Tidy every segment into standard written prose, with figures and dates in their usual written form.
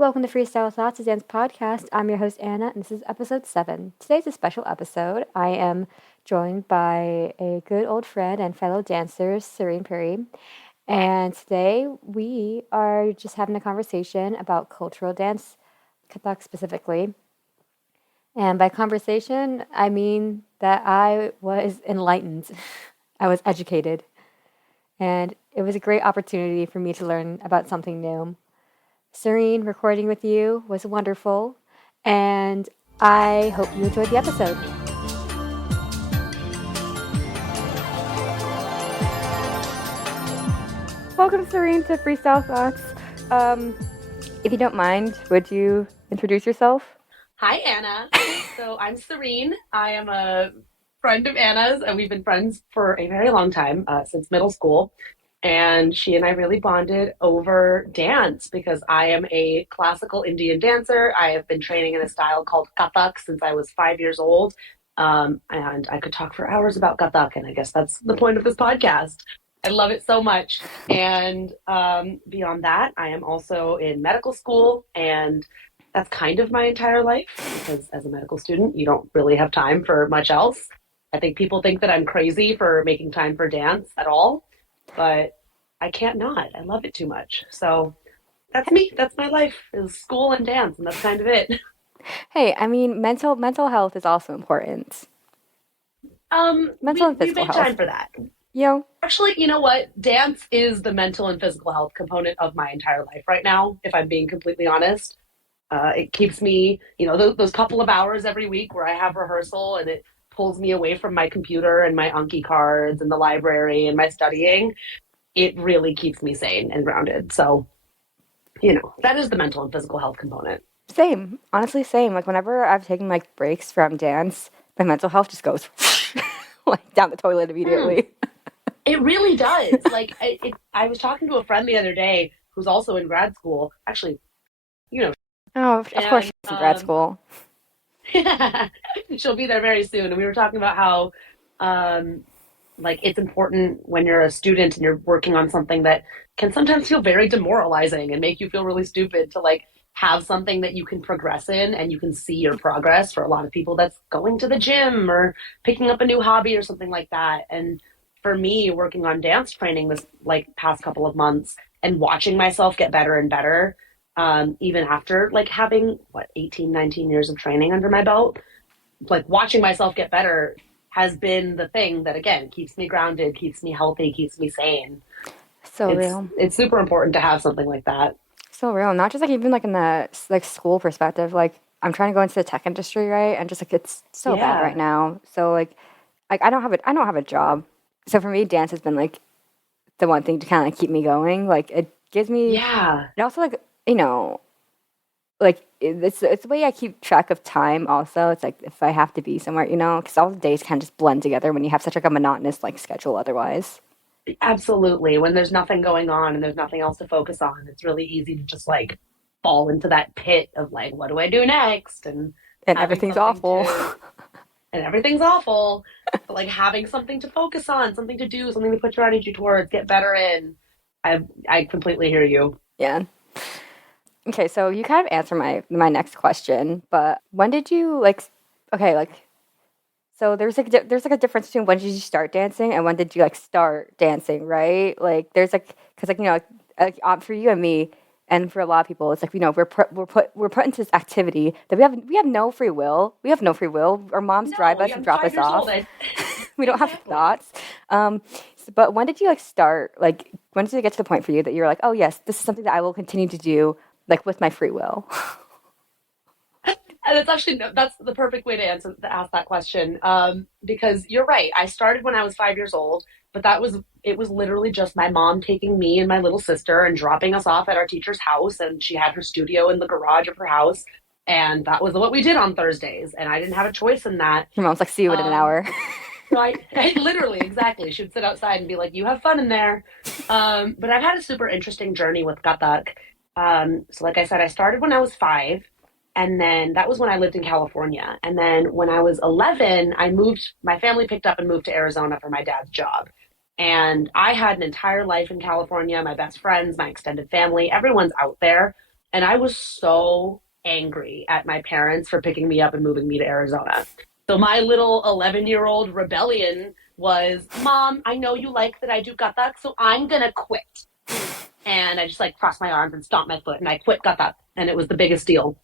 Welcome to Freestyle Thoughts, a dance podcast. I'm your host, Anna, and this is episode 7. Today's a special episode. I am joined by a good old friend and fellow dancer, Serene Puri. And today we are just having a conversation about cultural dance, Kathak specifically. And by conversation, I mean that I was enlightened. I was educated. And it was a great opportunity for me to learn about something new. Serene, recording with you was wonderful, and I hope you enjoyed the episode. Welcome, Serene, to Freestyle Thoughts. If you don't mind, would you introduce yourself? Hi, Anna. So I'm Serene. I am a friend of Anna's, and we've been friends for a very long time, since middle school. And she and I really bonded over dance because I am a classical Indian dancer. I have been training in a style called Kathak since I was 5 years old. And I could talk for hours about Kathak, and I guess that's the point of this podcast. I love it so much. And beyond that, I am also in medical school, and that's kind of my entire life because as a medical student, you don't really have time for much else. I think people think that I'm crazy for making time for dance at all, but I can't not. I love it too much. So that's me. That's my life is school and dance, and that's kind of it. Hey, I mean, mental health is also important. Mental and We physical make time health. for that. You know, Actually, you know what? Dance is the mental and physical health component of my entire life right now, if I'm being completely honest. It keeps me, those couple of hours every week where I have rehearsal and it pulls me away from my computer and my Anki cards and the library and my studying. It really keeps me sane and grounded. So, that is the mental and physical health component. same. Honestly, same. Like whenever I've taken like breaks from dance, my mental health just goes like down the toilet Mm, immediately. it really does. Like, I was talking to a friend the other day who's also in grad school. Actually, you know, Oh, of course and she's in grad school. she'll be there very soon. And we were talking about how, um, like, it's important when you're a student and you're working on something that can sometimes feel very demoralizing and make you feel really stupid to like have something that you can progress in and you can see your progress. For a lot of people, that's going to the gym or picking up a new hobby or something like that. And for me, working on dance training this like past couple of months and watching myself get better and better, even after like having 18, 19 years of training under my belt, like watching myself get better has been the thing that again keeps me grounded, keeps me healthy, keeps me sane. So it's real. it's super important to have something like that. So real. Not just like even like in the like school perspective. Like I'm trying to go into the tech industry, right? And just like it's so bad right Yeah. now. So like I don't have a job. So for me, dance has been like the one thing to kind of like keep me going. Like it gives me Yeah, it also like like it's the way I keep track of time. Also, it's like if I have to be somewhere, because all the days kind of just blend together when you have such like a monotonous like schedule. Otherwise, absolutely. When there's nothing going on and there's nothing else to focus on, it's really easy to just like fall into that pit of like, what do I do next? And and having everything's something awful. to and everything's awful, but like having something to focus on, something to do, something to put your energy towards, get better in. I completely hear you. Yeah. Okay, so you kind of answered my next question, but when did you like? Okay, like so there's like a difference between when did you start dancing and when did you like start dancing, right? Like there's like because like for you and me and for a lot of people, it's like we're put into this activity that we have no free will. We have no free will. Our moms drive No, us yeah, and I'm drop five us years old. off. We don't have Exactly. thoughts. But when did you like start? Like when did it get to the point for you that you're like, oh yes, this is something that I will continue to do like with my free will? And it's actually that's the perfect way to ask that question, because you're right. I started when I was 5 years old, but it was literally just my mom taking me and my little sister and dropping us off at our teacher's house, and she had her studio in the garage of her house, and that was what we did on Thursdays, and I didn't have a choice in that. Your mom's like, see you in an Um, hour. so I literally exactly should sit outside and be like, "You have fun in there." But I've had a super interesting journey with Kathak. So, like I said, I started when I was 5, and then that was when I lived in California. And then when I was 11, I moved. My family picked up and moved to Arizona for my dad's job. And I had an entire life in California. My best friends, my extended family, everyone's out there. And I was so angry at my parents for picking me up and moving me to Arizona. So my little 11-year-old rebellion was, Mom, I know you like that I do Kathak, so I'm going to quit. And I just like crossed my arms and stomped my foot and I quit Kathak. And it was the biggest deal.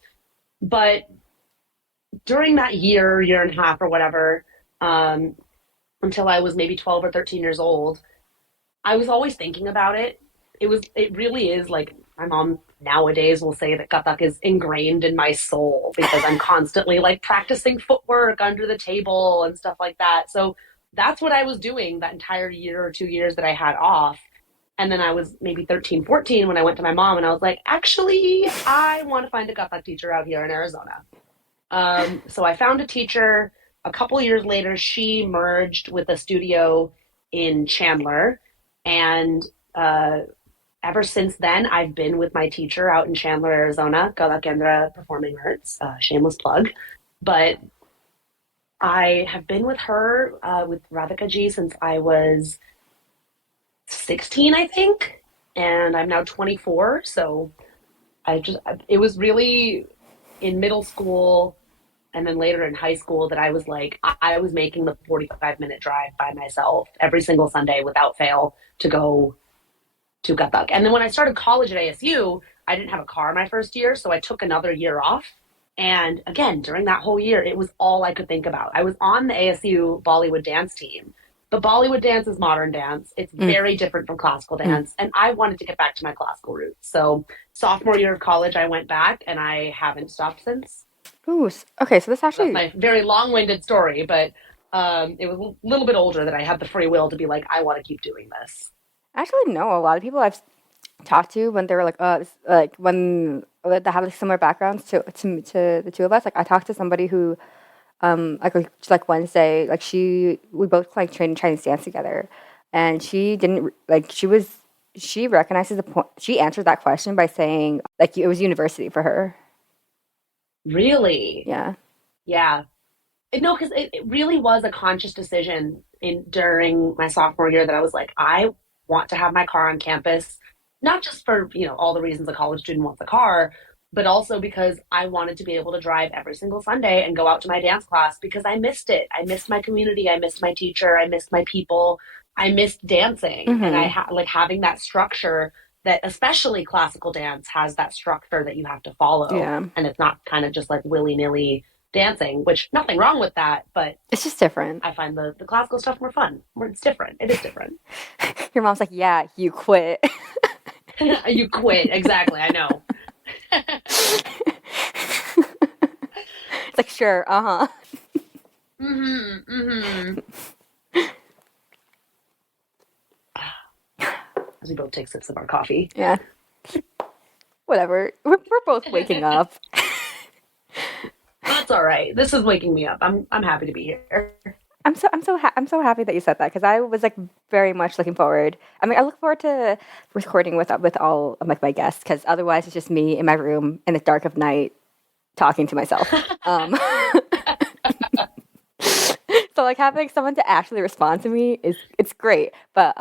But during that year and a half or whatever, um, until I was maybe 12 or 13 years old, I was always thinking about it. It really is like my mom nowadays will say that Kathak is ingrained in my soul because I'm constantly like practicing footwork under the table and stuff like that. So that's what I was doing that entire year or 2 years that I had off. And then I was maybe 13, 14 when I went to my mom and I was like, actually, I want to find a Kathak teacher out here in Arizona. So I found a teacher. A couple years later, she merged with a studio in Chandler. And uh, ever since then, I've been with my teacher out in Chandler, Arizona, Kendra Performing Arts, shameless plug. But I have been with her, with Radhika Ji, since I was 16, I think. And I'm now 24. So it was really in middle school and then later in high school that I was like, I was making the 45-minute drive by myself every single Sunday without fail to go to Kathak. And then when I started college at ASU, I didn't have a car my first year, so I took another year off. And again, during that whole year, it was all I could think about. I was on the ASU Bollywood dance team. But Bollywood dance is modern dance. It's Mm, very different from classical mm. dance. And I wanted to get back to my classical roots. So, sophomore year of college, I went back and I haven't stopped since. Ooh, okay, so this That's actually, my very long-winded story, but it was a little bit older that I had the free will to be like, I want to keep doing this. actually no, a lot of people I've talked to when they were like, like when they have like similar backgrounds to the two of us. Like I talked to somebody who, just like Wednesday, like we both like trained Chinese dance together, and she didn't like she recognizes the point. She answered that question by saying like it was university for her. Really? Yeah. Yeah. No, because it really was a conscious decision in during my sophomore year that I was like, I want to have my car on campus, not just for, all the reasons a college student wants a car, but also because I wanted to be able to drive every single Sunday and go out to my dance class because I missed it. I missed my community, I missed my teacher, I missed my people, I missed dancing. And Mm-hmm. like having that structure that especially classical dance has that structure that you have to follow Yeah. and it's not kind of just like willy-nilly dancing, which nothing wrong with that, but It's just different. I find the classical stuff more fun. It's different. It is different. Your mom's like, yeah, you quit. You quit. Exactly. I know. It's like, sure, uh-huh. Mm-hmm. Mm-hmm. As we both take sips of our coffee. Yeah. Whatever. We're both waking up. That's all right. This is waking me up. I'm happy to be here. I'm so happy that you said that because I was like very much looking forward. I mean, I look forward to recording with all of like my guests because otherwise it's just me in my room in the dark of night talking to myself. Um, so like having someone to actually respond to me is it's great. But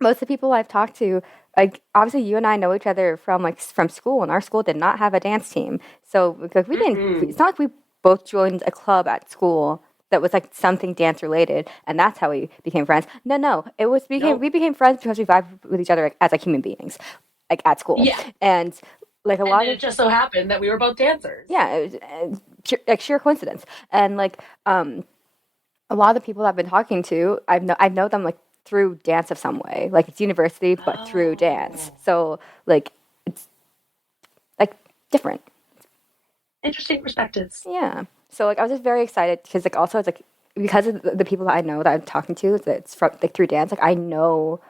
most of the people I've talked to, like obviously you and I know each other from from school, and our school did not have a dance team, so like we didn't. Mm-mm. It's not like we both joined a club at school that was like something dance related, and that's how we became friends. No, no, we Nope. became friends because we vibed with each other like, as like human beings, like at school, Yeah. and like a And lot then of it just so happened that we were both dancers. yeah, it was, like sheer coincidence, and like a lot of the people I've been talking to, I know them like through dance of some way. Like it's university, but through dance. Oh. So like it's like different. Interesting perspectives. Yeah. So like I was just very excited because like also it's like because of the people that I know that I'm talking to, that it's from like through dance. Like I know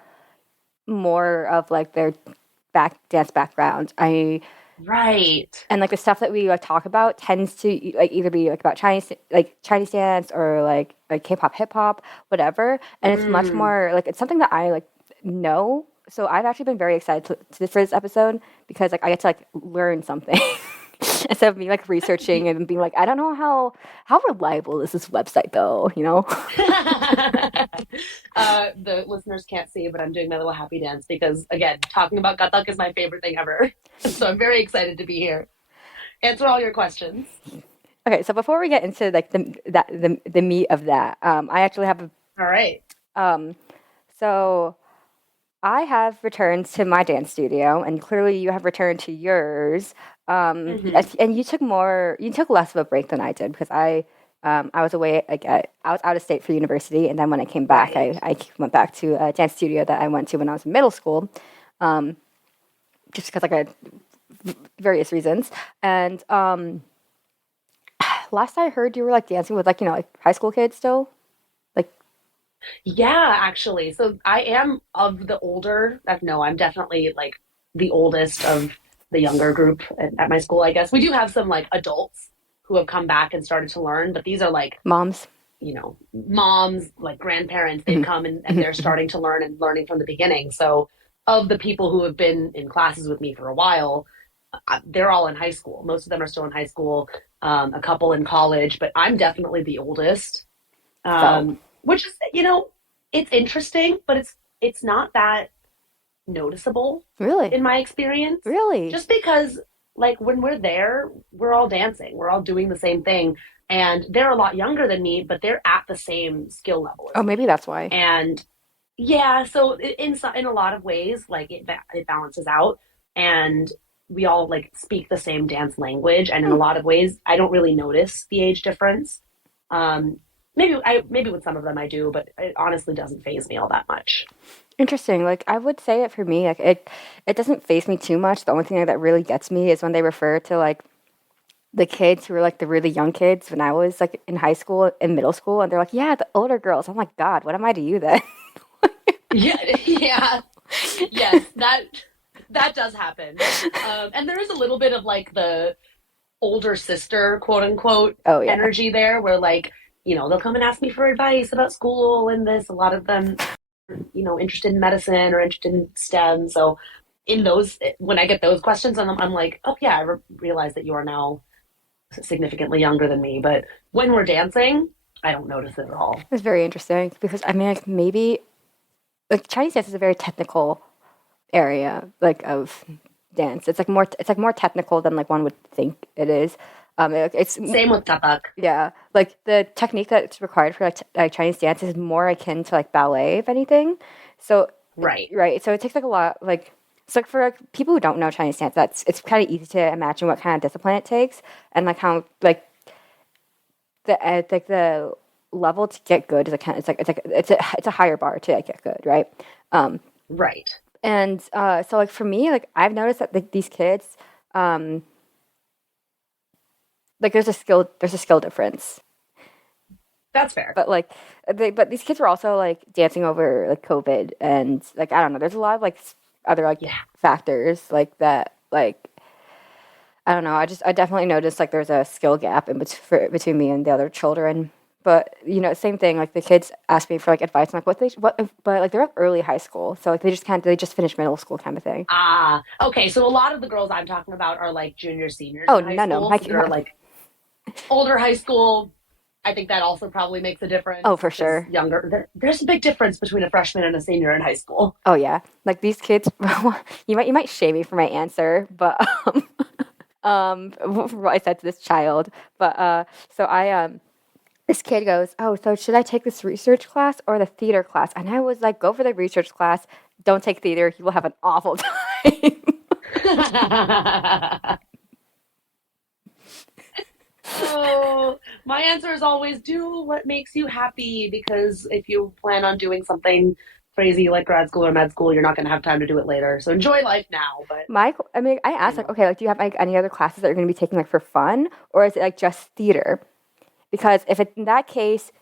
more of like their dance background. I Right. and like the stuff that we like talk about tends to like either be like about Chinese dance or like K-pop, hip hop, whatever. And it's much Mm. more like it's something that I like know. So I've actually been very excited for this episode because like I get to like learn something. instead of me like researching and being like, I don't know how reliable is this website though, you know? The listeners can't see, but I'm doing my little happy dance because, again, talking about Kathak is my favorite thing ever. So I'm very excited to be here. Answer all your questions. Okay, so before we get into like the meat of that, I actually have a All right. so I have returned to my dance studio, and clearly you have returned to yours. Mm-hmm. And you took less of a break than I did because I was away, like I was out of state for university, and then when I came back, Right. I went back to a dance studio that I went to when I was in middle school, just because like various reasons. And last I heard, you were like dancing with like like high school kids still, like Yeah, actually. So I am of the older, no, I'm definitely like the oldest of the younger group at my school, I guess. We do have some like adults who have come back and started to learn, but these are like, moms. moms, like grandparents, they've Mhm, come and mhm, they're mhm. starting to learn and learning from the beginning. So of the people who have been in classes with me for a while, they're all in high school. Most of them are still in high school, a couple in college, but I'm definitely the oldest, So which is, it's interesting, but it's not that noticeable really, in my experience. really, Just because, like, when we're there, we're all dancing, we're all doing the same thing, and they're a lot younger than me, but they're at the same skill level oh as maybe me. that's why. And yeah, so in a lot of ways, like it balances out, and we all like speak the same dance language, and in a Hmm. lot of ways, I don't really notice the age difference. Um, maybe with some of them I do, but it honestly doesn't phase me all that much. Interesting. Like I would say it for me, like it doesn't faze me too much. The only thing that really gets me is when they refer to like the kids who were like the really young kids when I was like in high school and middle school, and they're like, yeah, the older girls. I'm like, God, what am I to you then? Yeah, yeah, yes, that does happen. And there is a little bit of like the older sister, quote unquote, Oh yeah, energy there, where like they'll come and ask me for advice about school and this. A lot of them, interested in medicine or interested in STEM. So in those, when I get those questions, I'm like, oh yeah, realize that you are now significantly younger than me. But when we're dancing, I don't notice it at all. it's very interesting because I mean, like maybe like Chinese dance is a very technical area like of dance. It's like more technical than like one would think it is. It's Same with Kathak. yeah, like the technique that's required for like Chinese dance is more akin to like ballet, if anything. So, Right. right. So it takes like a lot, like it's like for like people who don't know Chinese dance, that's it's kind of easy to imagine what kind of discipline it takes and like how like the level to get good is like kind of, it's a higher bar to like, get good, right? Um, Right. and so like for me, like I've noticed that like these kids, um, like there's a skill difference. That's fair. But like but these kids were also like dancing over like COVID and like I don't know. There's a lot of like other like Yeah. factors like that. Like I don't know. I definitely noticed like there's a skill gap between me and the other children. But same thing. Like the kids ask me for like advice. I'm like, but like they're early high school, so like they just finished middle school kind of thing. Ah, okay. So a lot of the girls I'm talking about are like juniors, seniors Oh in high no, school. So they're like older high school. I think that also probably makes a oh difference for because sure. there's a big difference between a freshman and a senior in high school. Oh yeah, like these kids. You might shame me for my answer, but for what I said to this child. But so this kid goes, "Oh, so should I take this research class or the theater class?" And I was like, "Go for the research class. Don't take theater. You will have an awful time." Oh, my answer is always do what makes you happy because if you plan on doing something crazy like grad school or med school, you're not going to have time to do it later. So enjoy life now, but I mean, I you asked like, know, okay, like, do you have like any other classes that you're going to be taking like for fun, or is it like just theater? Because if it's in that case,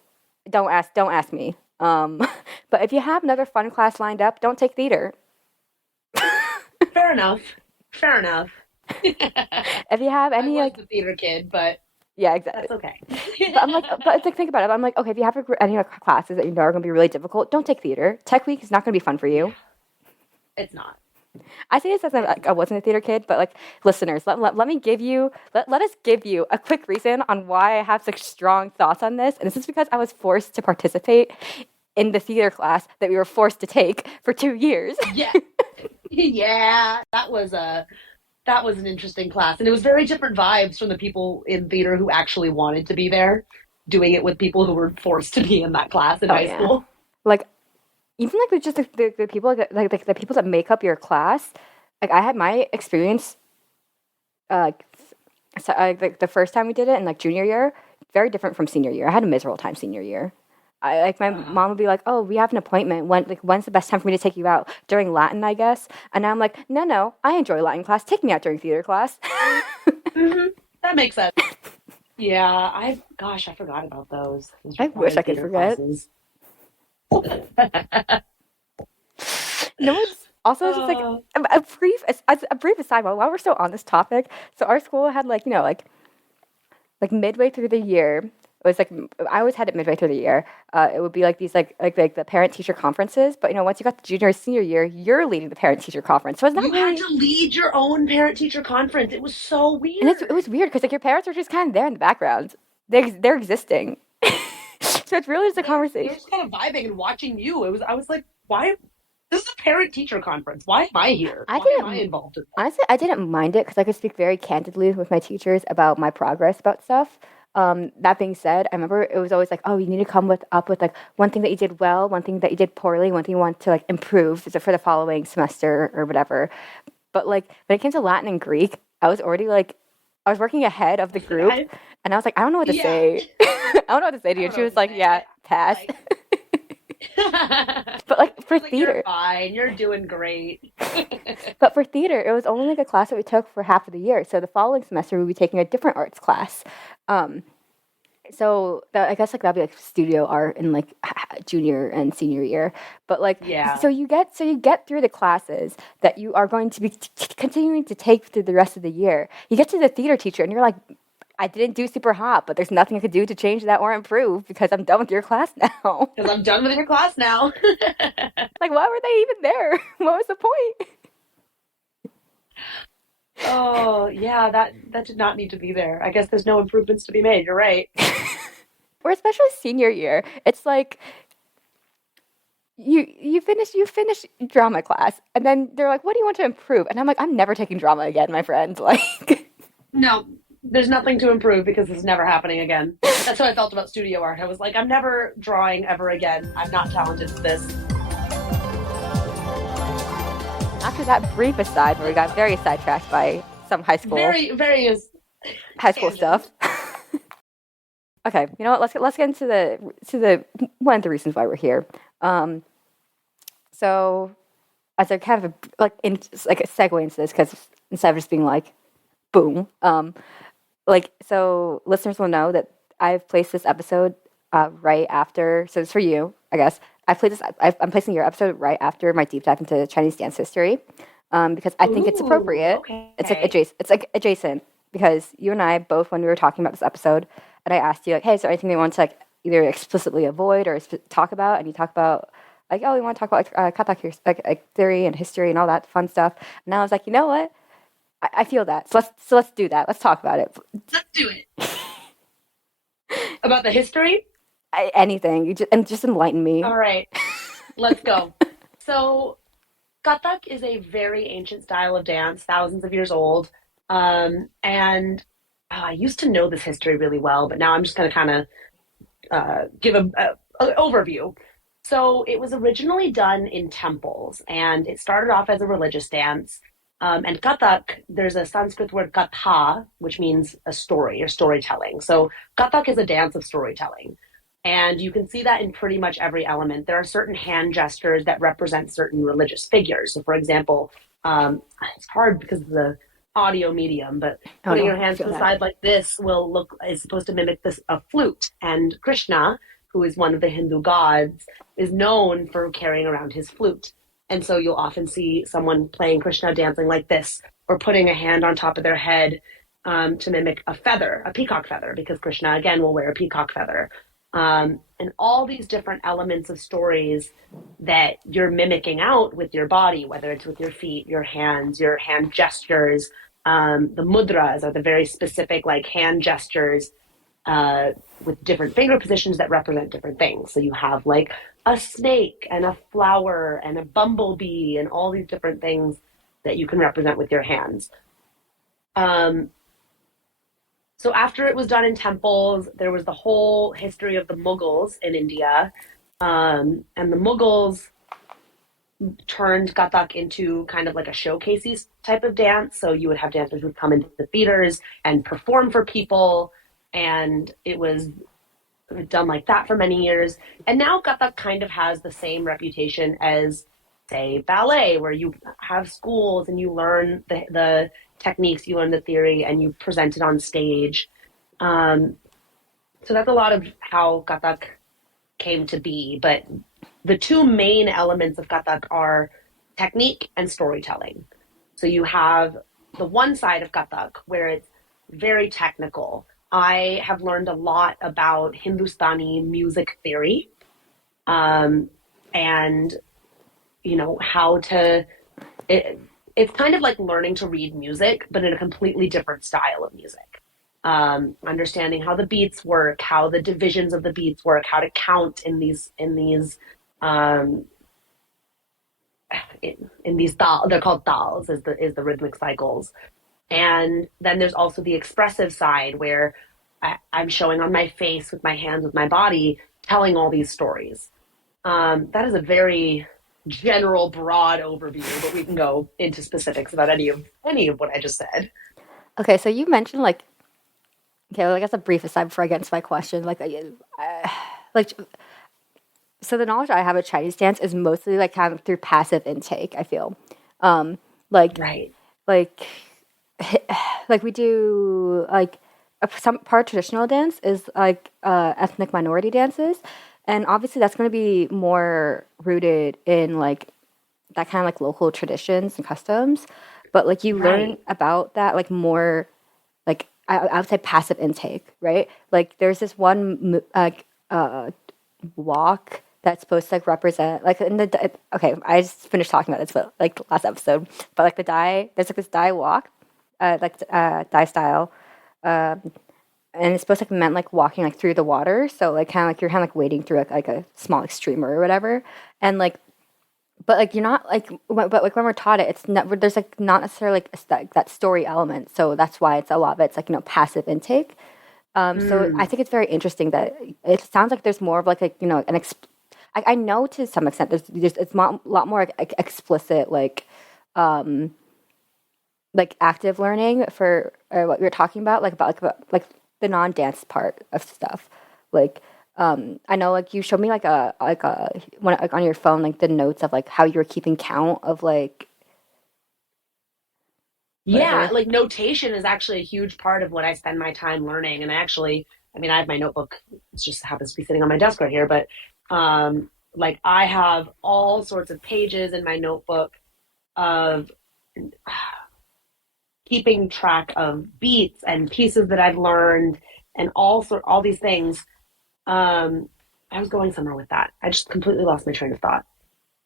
don't ask me. But if you have another fun class lined up, don't take theater. fair enough. Fair enough. If you have I any was like the theater kid, but yeah, exactly. that's okay. But I'm like, but it's like think about it. I'm like, okay, if you have any like, classes that you know are going to be really difficult, don't take theater. Tech week is not going to be fun for Yeah, you. it's not. I say this as I wasn't a theater kid, but like listeners, let me give you let us give you a quick reason on why I have such strong thoughts on this. And this is because I was forced to participate in the theater class that we were forced to take for 2 years. Yeah. Yeah, that was an interesting class, and it was very different vibes from the people in theater who actually wanted to be there, doing it with people who were forced to be in that class in Oh high yeah, school. like even like with just the people like the people that make up your class. Like I had my experience like so, like the first time we did it in like junior year, very different from senior year. I had a miserable time senior year. I like my Uh, mom would be like, "Oh, we have an appointment. When's the best time for me to take you out during Latin, I guess?" And I'm like, "No, no, I enjoy Latin class. Take me out during theater class." hmm that makes sense. Yeah, gosh, I forgot about those I wish I required could theater forget. classes. No, it's also just like Oh, a brief aside while we're still on this topic. So our school had like like midway through the year. It was like I always had it midway through the year. It would be like these like the parent teacher conferences. But once you got to junior or senior year, you're leading the parent teacher conference. So it's not you had really, to lead your own parent teacher conference. It was so and it weird. was weird because like your parents are just kind of there in the background. They're existing. So it's really just a They're conversation. just kind of vibing and watching you. I was like, why? This is a parent teacher conference. Why am I here? I Why am I didn't involved in this? honestly, I didn't mind it because I could speak very candidly with my teachers about my progress about stuff. That being said, I remember it was always like, oh, you need to come up with like one thing that you did well, one thing that you did poorly, one thing you want to like improve for the following semester or whatever. But like when it came to Latin and Greek, I was already like I was working ahead of the Like, group, and I was like, I don't know what to yeah, say. I don't know what to say to I you. don't And know she what was to like, say. yeah, pass. Like, But like for she's like, you're theater, fine. You're doing great. But for theater, it was only like a class that we took for half of the year. So the following semester, we would be taking a different arts class. Um, I guess like that'd be like studio art in like junior and senior year. But like, Yeah. so you get through the classes that you are going to be continuing to take through the rest of the year. You get to the theater teacher, and you're like, I didn't do super hot, but there's nothing I could do to change that or improve because I'm done with your class now. Because I'm done with your class now. Like, why were they even there? What was the point? Oh, yeah, that did not need to be there. I guess there's no improvements to be made. You're right. Or especially senior year, it's like you finish drama class, and then they're like, "What do you want to improve?" And I'm like, "I'm never taking drama again, my friend." Like, No, there's nothing to improve because this is never happening again. That's how I felt about studio art. I was like, I'm never drawing ever again. I'm not talented at this. after that brief aside, where we got very sidetracked by some Very, very is high school tangent. stuff. Okay, you know what? Let's get into the one of the reasons why we're here. Um, so as a kind of like a segue into this, because instead of just being like, boom, like so listeners will know that I've placed this episode right after. So it's for you, I guess. I'm placing your episode right after my deep dive into Chinese dance history, because I think it's Ooh, appropriate. It's like okay. adjacent. It's like adjacent because you and I both, when we were talking about this episode, and I asked you like, hey, is there anything you want to like either explicitly avoid or talk about? And you talk about like, oh, we want to talk about like Kathak like theory and history and all that fun stuff. And I was like, you know what? I feel that. So let's do that. Let's talk about it. Let's do it. About the history? Anything. Just enlighten me. All right, let's go. So, Kathak is a very ancient style of dance, thousands of years old. And I used to know this history really well, but now I'm just going to kind of give a overview. So it was originally done in temples, and it started off as a religious dance. And Kathak, there's a Sanskrit word katha, which means a story or storytelling. So Kathak is a dance of storytelling. And you can see that in pretty much every element. There are certain hand gestures that represent certain religious figures. So, for example, it's hard because of the audio medium, but Oh putting no, your I hands feel to the that. side like this will look is supposed to mimic this a flute. And Krishna, who is one of the Hindu gods, is known for carrying around his flute. And so you'll often see someone playing Krishna dancing like this, or putting a hand on top of their head to mimic a feather, a peacock feather, because Krishna again will wear a peacock feather. and all these different elements of stories that you're mimicking out with your body, whether it's with your feet, your hand gestures. The mudras are the very specific like hand gestures with different finger positions that represent different things. So you have like a snake and a flower and a bumblebee and all these different things that you can represent with your hands. Um, so after it was done in temples, there was the whole history of the Mughals in India. And the Mughals turned Kathak into kind of like a showcasey type of dance. So you would have dancers who would come into the theaters and perform for people. And it was done like that for many years. And now Kathak kind of has the same reputation as, say, ballet, where you have schools and you learn the techniques, you learn the theory, and you present it on stage. Um, so that's a lot of how Kathak came to be. But the two main elements of Kathak are technique and storytelling. So you have the one side of Kathak where it's very technical. I have learned a lot about Hindustani music theory, um, and how to. It's kind of like learning to read music, but in a completely different style of music. Understanding how the beats work, how the divisions of the beats work, how to count um, in these they're called tals is the rhythmic cycles. And then there's also the expressive side where I'm showing on my face with my hands with my body telling all these stories. That is a very general broad overview, but we can go into specifics about any of what I just said. Okay, so you mentioned like okay, well, I guess a brief aside before I get into my question. Like so the knowledge I have of Chinese dance is mostly like kind of through passive intake. I feel, um, like Right. like like we do like some part of traditional dance is like ethnic minority dances, and obviously that's going to be more rooted in like that kind of like local traditions and customs. But like you learn Right. about that like more like I would say passive intake, right? Like there's this one like walk that's supposed to like represent like in the okay I just finished talking about this but like last episode but like the dai there's like this dai walk dai style and it's supposed to like meant like walking like through the water so like kind of like you're kind of like wading through like a small like streamer or whatever and like but like you're not like but like when we're taught it it's not there's like not necessarily like that story element so that's why it's a lot of it's like passive intake so I Mm. think it's very interesting that it sounds like there's more of like a I know to some extent there's it's a lot more like, explicit like active learning for what you're talking about like the non-dance part of stuff like I know like you showed me like a when like on your phone like the notes of like how you were keeping count of like Yeah, whatever. like notation is actually a huge part of what I spend my time learning. And I have my notebook. It just happens to be sitting on my desk right here, but like I have all sorts of pages in my notebook of keeping track of beats and pieces that I've learned and all these things. Um, I was going somewhere with that. I just completely lost my train of thought.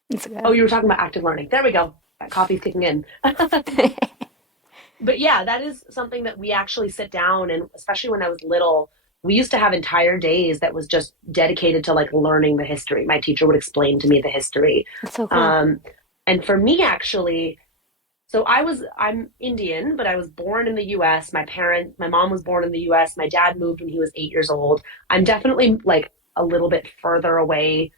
It's okay. Oh, you were talking about active learning. There we go. That coffee's kicking in. But yeah, that is something that we actually sit down and especially when I was little, we used to have entire days that was just dedicated to like learning the history. My teacher would explain to me the history. It's so cool. Um, and for me actually, I'm Indian, but I was born in the US. My mom was born in the US. My dad moved when he was 8 years old. I'm definitely like a little bit further away,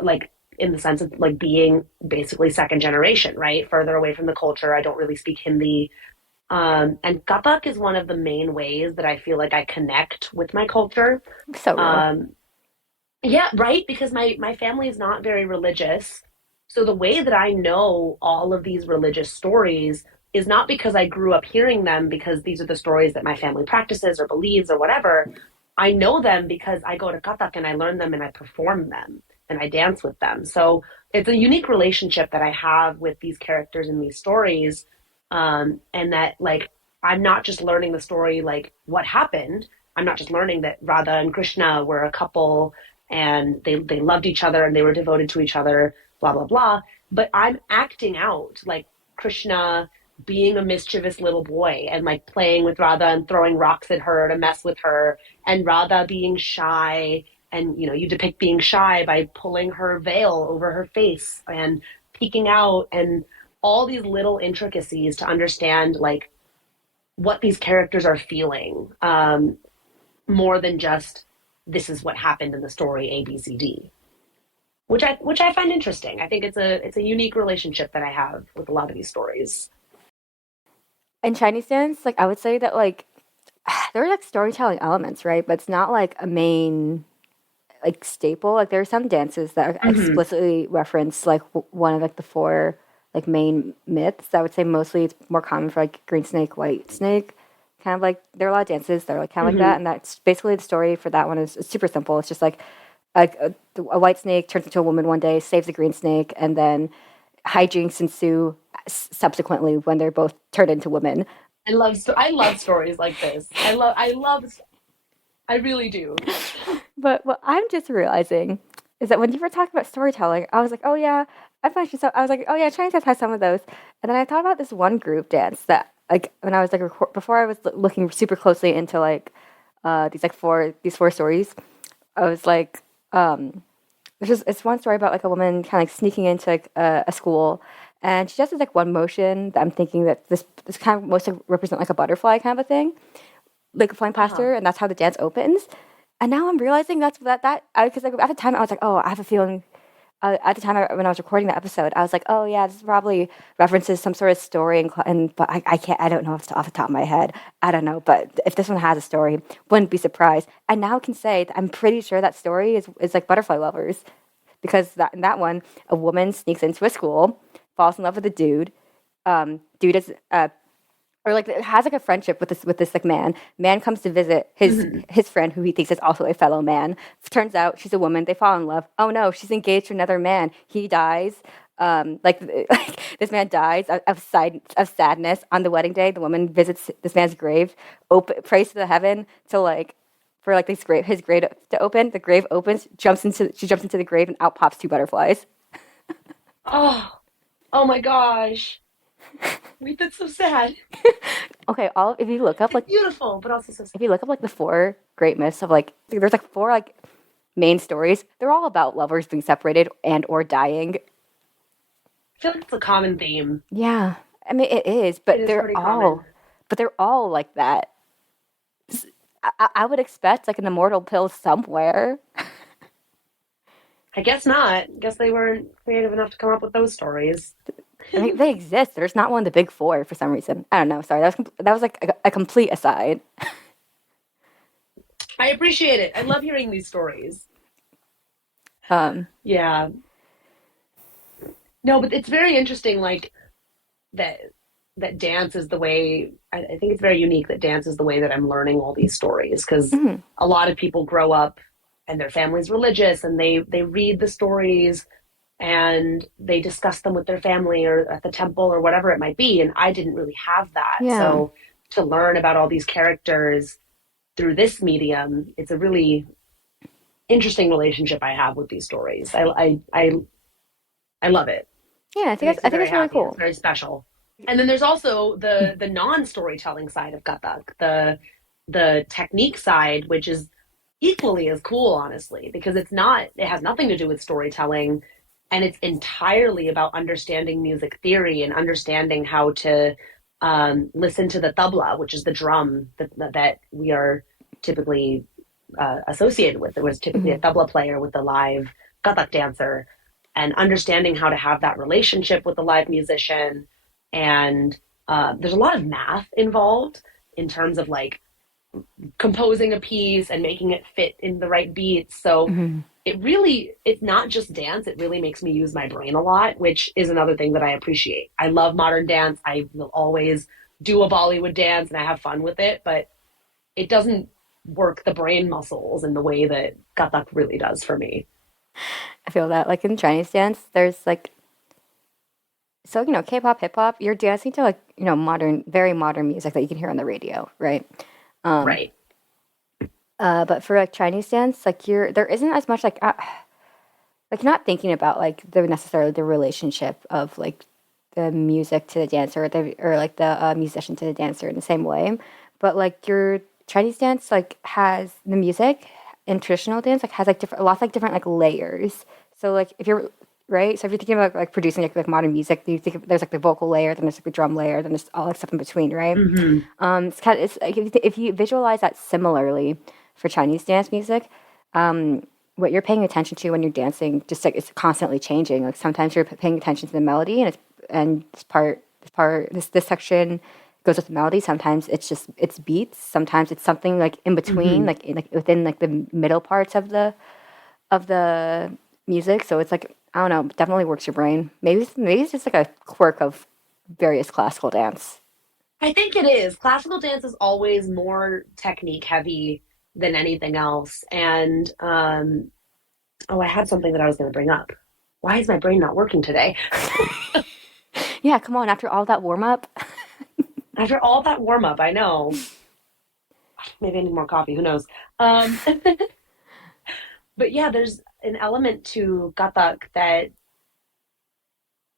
like in the sense of like being basically second generation, right? Further away from the culture. I don't really speak Hindi. And Kathak is one of the main ways that I feel like I connect with my culture. So real. Um, yeah, right. Because my family is not very religious, so the way that I know all of these religious stories is not because I grew up hearing them because these are the stories that my family practices or believes or whatever. I know them because I go to Kathak and I learn them and I perform them and I dance with them. So it's a unique relationship that I have with these characters in these stories, and that like I'm not just learning the story like what happened. I'm not just learning that Radha and Krishna were a couple and they loved each other and they were devoted to each other, blah blah blah. But I'm acting out like Krishna being a mischievous little boy and like playing with Radha and throwing rocks at her to mess with her, and Radha being shy, and you depict being shy by pulling her veil over her face and peeking out, and all these little intricacies to understand like what these characters are feeling, more than just this is what happened in the story ABCD, which I find interesting. I think it's a unique relationship that I have with a lot of these stories. In Chinese dance, like I would say that like there are like storytelling elements, right? But it's not like a main like staple. Like there are some dances that are Mm-hmm. explicitly reference like one of like the four like main myths. I would say mostly it's more common for like green snake, white snake. Kind of like there are a lot of dances that are like kind of like that, Mm-hmm. and that's basically the story for that one is super simple. It's just like a white snake turns into a woman one day, saves a green snake, and then hijinks ensue subsequently when they're both turned into women. I love stories like this. I really do. But what I'm just realizing is that when you were talking about storytelling, I was like, oh yeah, I find some. I was like, oh yeah, Chinese dance has some of those. And then I thought about this one group dance that, like, when I was like before I was looking super closely into like these four stories. I was like, there's just it's one story about like a woman kind of like sneaking into like a school, and she just does like one motion that I'm thinking that this kind of mostly represent like a butterfly kind of a thing, like flying past Uh-huh. her, and that's how the dance opens. And now I'm realizing that's that because like at the time I was like, oh, I have a feeling. At the time when I was recording the episode, I was like, oh yeah, this probably references some sort of story, and but I can't, I don't know off the top of my head. I don't know, but if this one has a story, wouldn't be surprised. And now I can say that I'm pretty sure that story is like butterfly lovers, because that in that one, a woman sneaks into a school, falls in love with a dude. Dude is or like has like a friendship with this like man. Man comes to visit Mm-hmm. his friend who he thinks is also a fellow man. Turns out she's a woman. They fall in love. Oh no, she's engaged to another man. He dies. Like this man dies of sadness on the wedding day. The woman visits this man's grave, prays to the heaven to like for like his grave to open. The grave opens. She jumps into the grave and out pops two butterflies. Oh, oh my gosh. Wait, that's so sad. Okay, all if you look up It's like beautiful, but also so sad. if you look up like the four great myths of like there's like four like main stories. They're all about lovers being separated and or dying. I feel like it's a common theme. Yeah, I mean it is, It is pretty common. but they're all like that. I would expect like an immortal pill somewhere. I guess not. I guess they weren't creative enough to come up with those stories. I mean, they exist. There's not one of the big four for some reason. I don't know. Sorry, that was like a complete aside. I appreciate it. I love hearing these stories. Um, Yeah. No, but it's very interesting, like that that dance is the way I think it's very unique that dance is the way that I'm learning all these stories, because mhm, a lot of people grow up and their family's religious and they read the stories and they discuss them with their family or at the temple or whatever it might be, and I didn't really have that. yeah, So to learn about all these characters through this medium, it's a really interesting relationship I have with these stories. I love it. yeah. It makes I me think very it's really happy. It's cool. very special. And then there's also the non-storytelling side of Kathak, the technique side, which is equally as cool, honestly, because it has nothing to do with storytelling, and it's entirely about understanding music theory and understanding how to listen to the tabla, which is the drum that we are typically associated with. There was typically a Mhm. tabla player with the live Kathak dancer, and understanding how to have that relationship with the live musician. And there's a lot of math involved in terms of like composing a piece and making it fit in the right beats. So Mhm. it's not just dance. It really makes me use my brain a lot, which is another thing that I appreciate. I love modern dance. I will always do a Bollywood dance and I have fun with it, but it doesn't work the brain muscles in the way that Kathak really does for me. I feel that like in Chinese dance, there's like so K-pop, hip hop. You're dancing to like modern, very modern music that you can hear on the radio, right? Um, Right. But for like Chinese dance, like there isn't as much like you're not thinking about like the necessarily the relationship of like the music to the dancer or like the musician to the dancer in the same way. But like your Chinese dance like has the music in traditional dance like has like different lots like different like layers. So like if you're right, so if you're thinking about like producing like modern music, you think there's like the vocal layer, then there's like the drum layer, then there's all that stuff in between, right? Hmm. It's kind of it's like if you visualize that similarly for Chinese dance music, what you're paying attention to when you're dancing just like it's constantly changing. Like sometimes you're paying attention to the melody and this section goes with the melody. Sometimes it's just it's beats. Sometimes it's something like in between, Hmm. like within like the middle parts of the music. So it's like I don't know, definitely works your brain. Maybe it's just like a quirk of various classical dance. I think it is. Classical dance is always more technique heavy than anything else. And oh, I had something that I was going to bring up. Why is my brain not working today? Yeah, come on, after all that warm up. After all that warm up, I know. Maybe I need more coffee. Who knows? Um, but yeah, there's an element to Kathak that,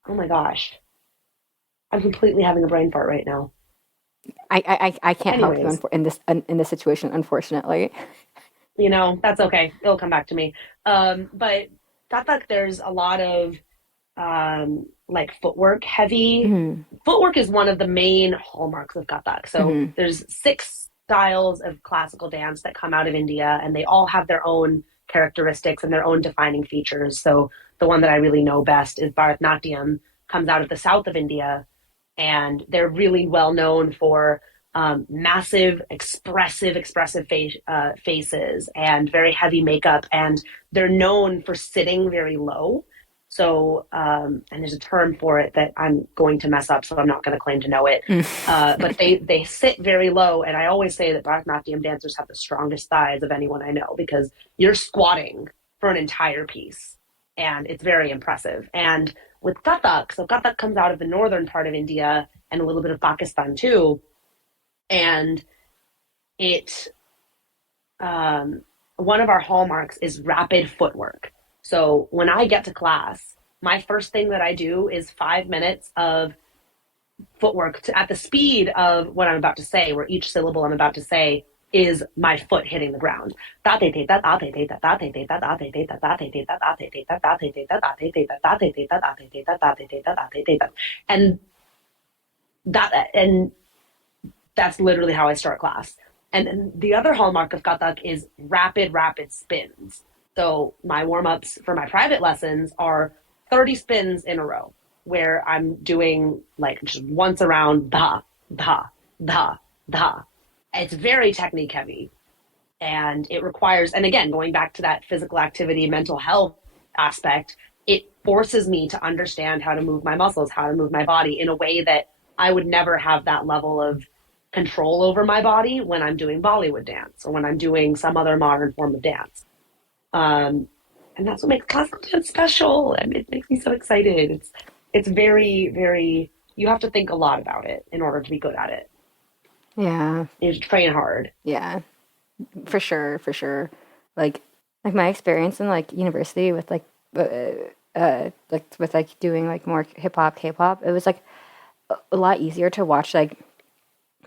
oh my gosh, I'm completely having a brain fart right now. I can't help you Anyways, in this situation, unfortunately. that's okay. It'll come back to me. But Kathak, there's a lot of like footwork heavy. Hmm. Footwork is one of the main hallmarks of Kathak. So Hmm. there's six styles of classical dance that come out of India, and they all have their own characteristics and their own defining features. So the one that I really know best is Bharatanatyam, comes out of the south of India, and they're really well known for massive, expressive faces and very heavy makeup, and they're known for sitting very low. So, and there's a term for it that I'm going to mess up, so I'm not going to claim to know it. But they sit very low, and I always say that Bharatanatyam dancers have the strongest thighs of anyone I know because you're squatting for an entire piece, and it's very impressive. And with Kathak, so Kathak comes out of the northern part of India and a little bit of Pakistan too, and it one of our hallmarks is rapid footwork. So when I get to class, my first thing that I do is 5 minutes of footwork at the speed of what I'm about to say, where each syllable I'm about to say is my foot hitting the ground. And and that's literally how I start class. And then the other hallmark of Kathak is rapid spins. So my warm ups for my private lessons are 30 spins in a row, where I'm doing like just once around da, da, da. It's very technique heavy, and it requires, and again, going back to that physical activity, mental health aspect, it forces me to understand how to move my muscles, how to move my body in a way that I would never have that level of control over my body when I'm doing Bollywood dance or when I'm doing some other modern form of dance. Um, and that's what makes classical dance special, and it makes me so excited. It's very. You have to think a lot about it in order to be good at it. Yeah, You have to train hard. yeah, for sure, for sure. Like, like my experience in like university with like with like doing like more hip hop, K-pop, it was like a lot easier to watch like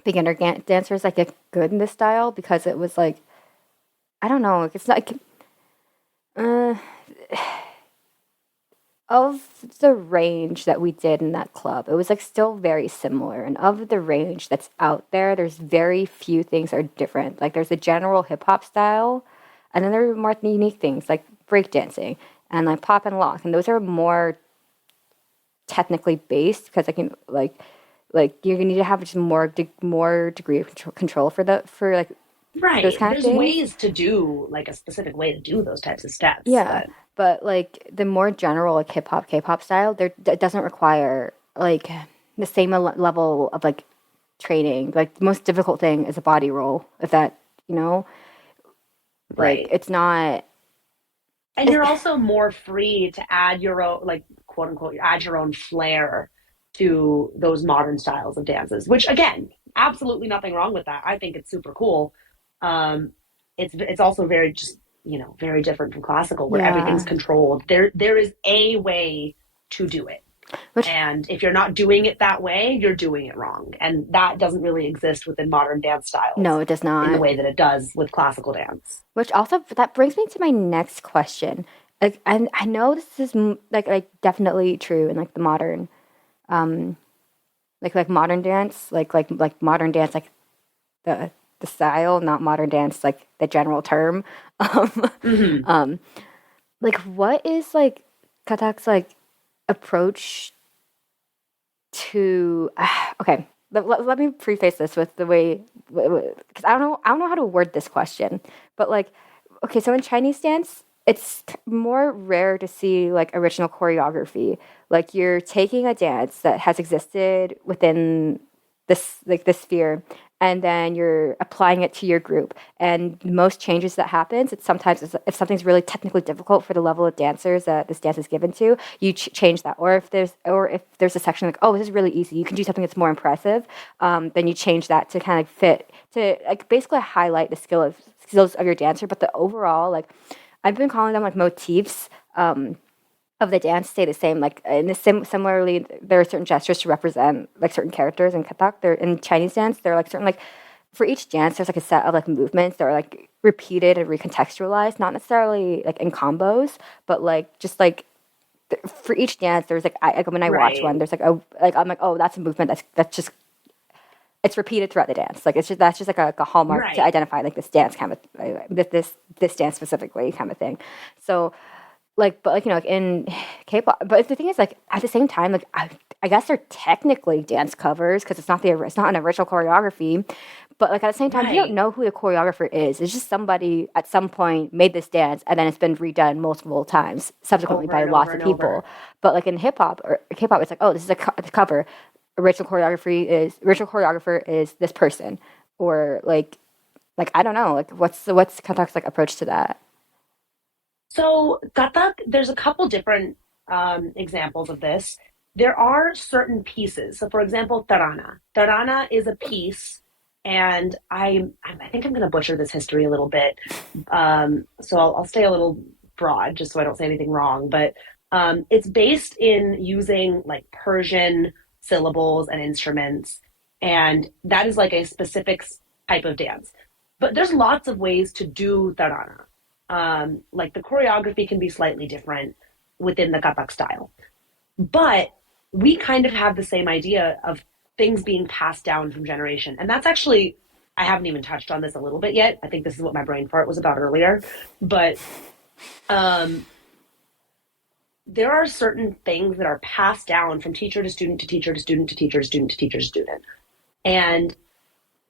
beginner dancers like get good in this style because it was like I don't know, it's like uh, of the range that we did in that club, it was like still very similar. And of the range that's out there, there's very few things that are different. Like there's a general hip hop style, and then there are more unique things like breakdancing and like pop and lock, and those are more technically based because I can like you need to have just more degree of control for like those Right. kind of There's things. ways to do like a specific way to do those types of steps, Yeah, but but like the more general like hip hop, K-pop style, there that doesn't require like the same level of like training. Like the most difficult thing is a body roll. If that you know, like right. it's not. And you're also more free to add your own, like, quote unquote, add your own flair to those modern styles of dances, which again, absolutely nothing wrong with that. I think it's super cool. Um, it's also very just, very different from classical where everything's Yeah. controlled. There is a way to do it. Which And if you're not doing it that way, you're doing it wrong. And that doesn't really exist within modern dance no, styles it does in the not. way that it does with classical dance. Which also that brings me to my next question. Like, I know this is like definitely true in like the modern like modern dance, like modern dance, like the style, not modern dance, like the general term. Um, Mm-hmm. like what is like Kathak's like approach to okay. Let me preface this with the way because I don't know how to word this question, but like okay, so in Chinese dance, it's more rare to see like original choreography. Like you're taking a dance that has existed within this sphere, and then you're applying it to your group. And most changes that happens, it's sometimes if something's really technically difficult for the level of dancers that this dance is given to, you change that. Or if there's a section like, oh, this is really easy, you can do something that's more impressive, then you change that to kind of fit to like basically highlight the skills of your dancer. But the overall like I've been calling them like motifs of the dance stay the same. Like in the similarly, there are certain gestures to represent like certain characters in Kathak. They're in Chinese dance. There are like certain like for each dance, there's like a set of like movements that are like repeated and recontextualized, not necessarily like in combos, but like just like for each dance, there's like when I watch Right. one, there's like like I'm like oh that's a movement that's just it's repeated throughout the dance. Like it's just that's just like a hallmark to Right. identify like this dance kind of this dance specifically kind of thing. So like but like like in K-pop, but the thing is like at the same time like I guess they're technically dance covers because it's not an original choreography, but like at the same time you don't Right. know who the choreographer is. It's just somebody at some point made this dance and then it's been redone multiple times subsequently Over by and over lots of and people. over. But like in hip hop or K-pop, it's like oh this is a cover. Original choreographer is this person or like I don't know like what's Katak's like approach to that. So, Kathak, there's a couple different examples of this. There are certain pieces. So, for example, tarana. Tarana is a piece, and I think I'm going to butcher this history a little bit. So I'll stay a little broad just so I don't say anything wrong. But it's based in using like Persian syllables and instruments, and that is like a specific type of dance. But there's lots of ways to do tarana. Like the choreography can be slightly different within the Kathak style, but we kind of have the same idea of things being passed down from generation, and that's actually I haven't even touched on this a little bit yet. I think this is what my brain fart was about earlier, but um, there are certain things that are passed down from teacher to student to teacher to student to teacher to student to teacher to student, and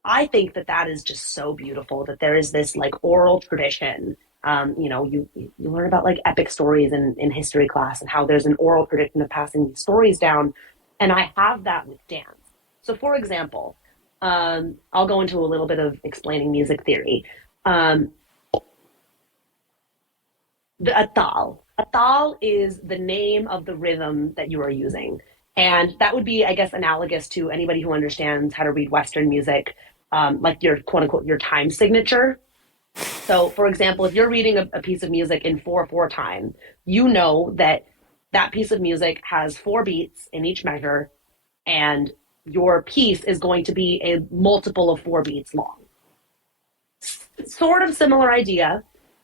I think that that is just so beautiful that there is this like oral tradition. You learn about like epic stories in history class and how there's an oral tradition of passing these stories down, and I have that with dance. So, for example, I'll go into a little bit of explaining music theory. Um, the atal. Atal is the name of the rhythm that you are using. And that would be, I guess, analogous to anybody who understands how to read Western music, like your quote unquote your time signature. So, for example, if you're reading a piece of music in 4/4 time, you know that that piece of music has 4 beats in each measure, and your piece is going to be a multiple of 4 beats long. Sort of similar idea.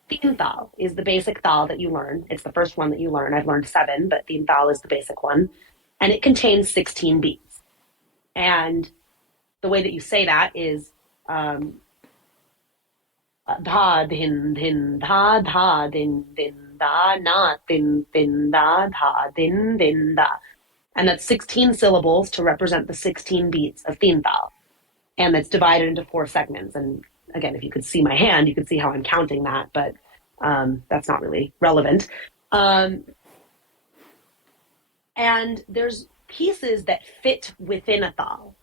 Theme thal is the basic thal that you learn. It's the first one that you learn. I've learned 7, but theme thal is the basic one. And it contains 16 beats. And the way that you say that is dha din din dha dha din din da na din din da dha din din da. And that's 16 syllables to represent the 16 beats of theme thal. And it's divided into 4 segments. And again, if you could see my hand, you could see how I'm counting that, but that's not really relevant. Um, and there's pieces that fit within a thal.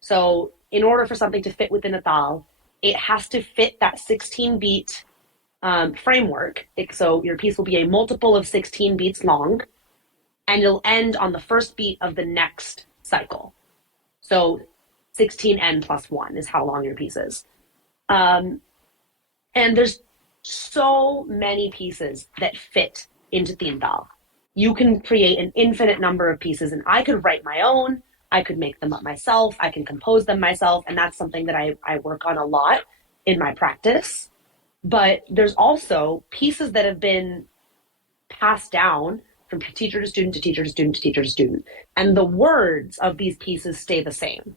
So in order for something to fit within a thal, it has to fit that 16 beat framework. So your piece will be a multiple of 16 beats long, and it'll end on the first beat of the next cycle. So 16n plus 1 is how long your piece is. Um, And there's so many pieces that fit into theme dal. You can create an infinite number of pieces, and I could write my own. I could make them up myself. I can compose them myself. And that's something that I work on a lot in my practice. But there's also pieces that have been passed down from teacher to student to teacher to student to teacher to student. And the words of these pieces stay the same.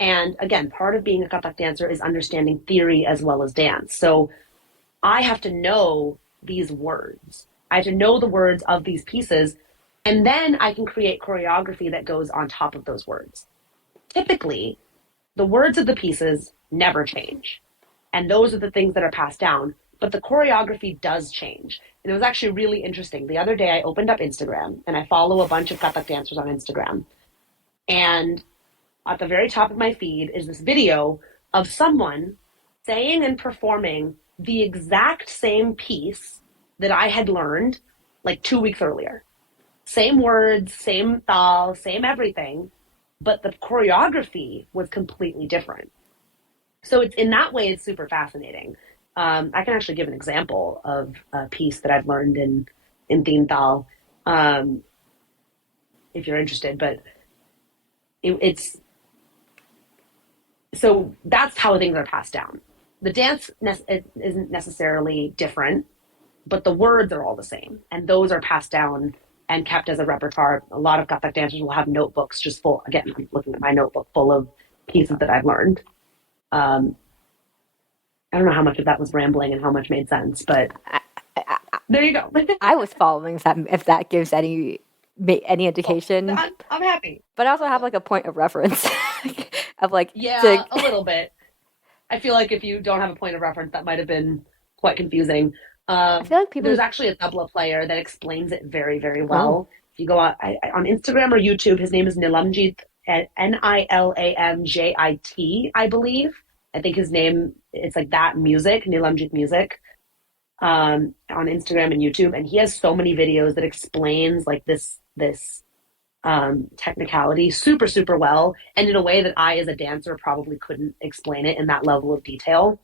And again, part of being a Kathak dancer is understanding theory as well as dance. So I have to know these words. I have to know the words of these pieces, and then I can create choreography that goes on top of those words. Typically, the words of the pieces never change. And those are the things that are passed down. But the choreography does change. And it was actually really interesting. The other day, I opened up Instagram, and I follow a bunch of Kathak dancers on Instagram. And at the very top of my feed is this video of someone saying and performing the exact same piece that I had learned like 2 weeks earlier. Same words, same thal, same everything, but the choreography was completely different. So it's in that way, it's super fascinating. I can actually give an example of a piece that I've learned in theme thal, um, if you're interested. But it's so that's how things are passed down. The dance isn't necessarily different, but the words are all the same, and those are passed down and kept as a repertoire. A lot of Kathak dancers will have notebooks just full. Again, I'm looking at my notebook full of pieces that I've learned. Um, I don't know how much of that was rambling and how much made sense, but there you go. I was following that if that gives any Well, indication. I'm happy. But I also have like a point of reference of like to Yeah, a little bit. I feel like if you don't have a point of reference, that might have been quite confusing. I feel like There's people actually a tabla player that explains it very, very oh well. If you go on Instagram or YouTube, his name is Nilamjit, Nilamjit, I believe. I think his name, it's like that music, Nilamjit music, on Instagram and YouTube. And he has so many videos that explains like this technicality super, super well, and in a way that I, as a dancer, probably couldn't explain it in that level of detail.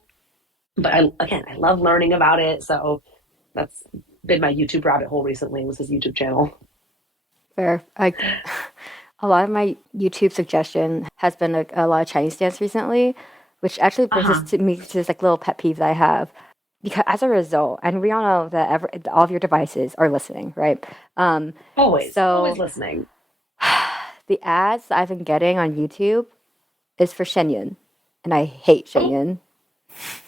But I love learning about it. So that's been my YouTube rabbit hole recently, was his YouTube channel. fair. Like a lot of my YouTube suggestion has been a lot of Chinese dance recently, which actually Uh brings us huh. to me to this like little pet peeve that I have. Because as a result, and we all know that all of your devices are listening, right? Um, Always, always so listening. the ads that I've been getting on YouTube is for Shenyun, and I hate Oh, Shenyun.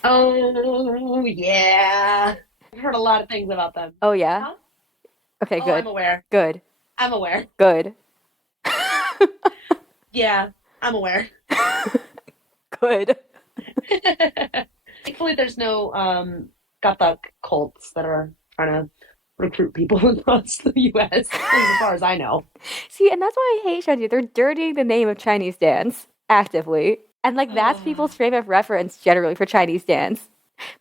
oh yeah. I've heard a lot of things about them. Oh yeah. Huh? Okay, Oh, I'm good, aware. good, I'm aware. good, Yeah, I'm aware. good. Thankfully, there's no Kathak cults that are trying to recruit people across the U.S. At least as far as I know. See, and that's why I hate Shenyun. They're dirtying the name of Chinese dance actively, and like that's people's frame of reference generally for Chinese dance.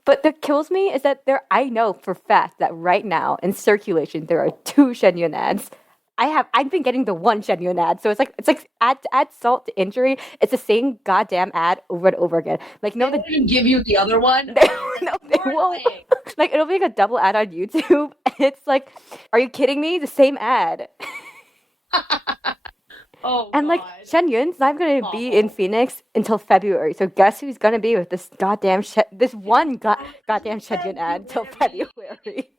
But what kills me is that I know for fact that right now in circulation there are two Shenyun ads. I've been getting the one Shenyun ad, so it's like add salt to injury. It's the same goddamn ad over and over again. Like They no, won't even give you the other one. Oh, that's no, they won't. horrifying. Like it'll be like a double ad on YouTube, and it's like, are you kidding me? The same ad. Oh And like God, Shen Yun's not going to be in awful. Phoenix until February. So guess who's going to be with this this one Until goddamn Shen Yun ad until February. February.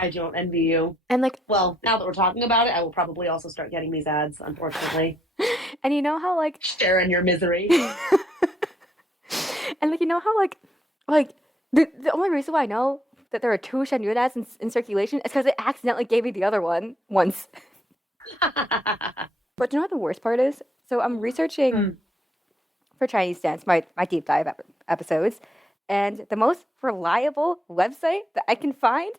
I don't envy you. And like Well, now that we're talking about it, I will probably also start getting these ads, unfortunately. and you know how like Sharing your misery. and like you know how like the only reason why I know that there are two Shen Yun ads in circulation is because it accidentally gave me the other one once. But you know what the worst part is? So I'm researching Hmm. for Chinese dance, my deep dive episodes, and the most reliable website that I can find.